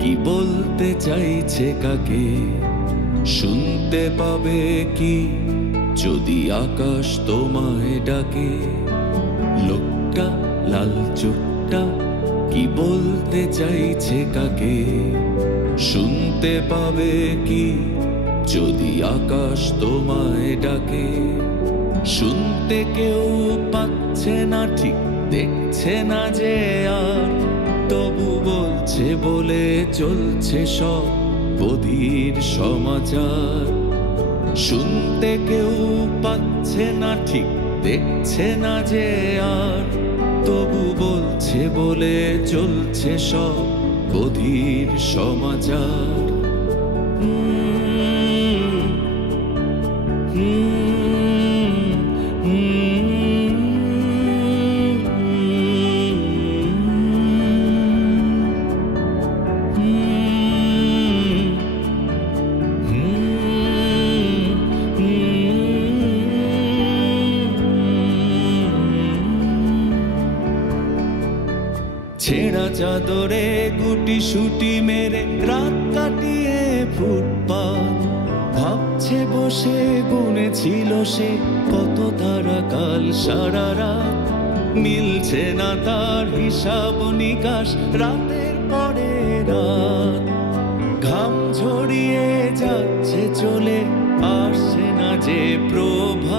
কি বলতে চাইছে কাকে, শুনতে পাবে কি যদি আকাশ তোমায় ডাকে। লোকটা লাল চোখটা কি বলতে চাইছে কাকে, শুনতে পাবে কি যদি আকাশ তোমায় ডাকে। শুনতে কেউ পাচ্ছে না ঠিক, দেখছে না যে আর, তবু বলছে বলে চলছে সব বধির সমাচার। শুনতে কেউ পাচ্ছে না ঠিক, দেখছে না যে আর, তবু বলছে বলে চলছে সব বধির সমাচার। ছেঁড়া চাদরে গুটি সুটি মেরে রাত কাটিয়ে ফুটপাত, ভাবছে বসে গুনেছিল সে কত তারা কাল সারা রাত। মিলছে না তার হিসাব নিকাশ রাতের পরে রাত, ঘাম ঝরিয়ে যাচ্ছে চলে আসছে না যে প্রভাত।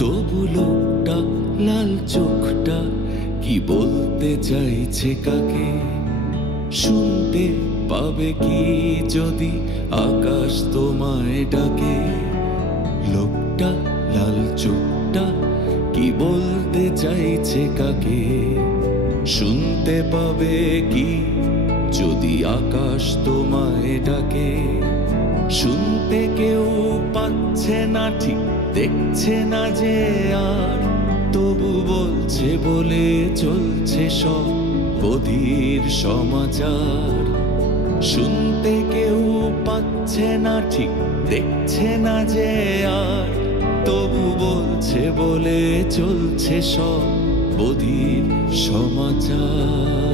তবু লোকটা লাল চোখটা কি বলতে চাইছে কাকে, শুনতে পাবে কি যদি আকাশ তোমায় ডাকে। লোকটা লাল চোখটা কি বলতে চাইছে কাকে, শুনতে পাবে কি যদি আকাশ তোমায় ডাকে। শুনতে কেউ পাচ্ছে না ঠিক, দেখছে না যে আর, তবু বলছে বলে চলছে সব বধির সমাচার। শুনতে কেউ পাচ্ছে না ঠিক, দেখছে না যে আর, তবু বলছে বলে চলছে সব বধির সমাচার।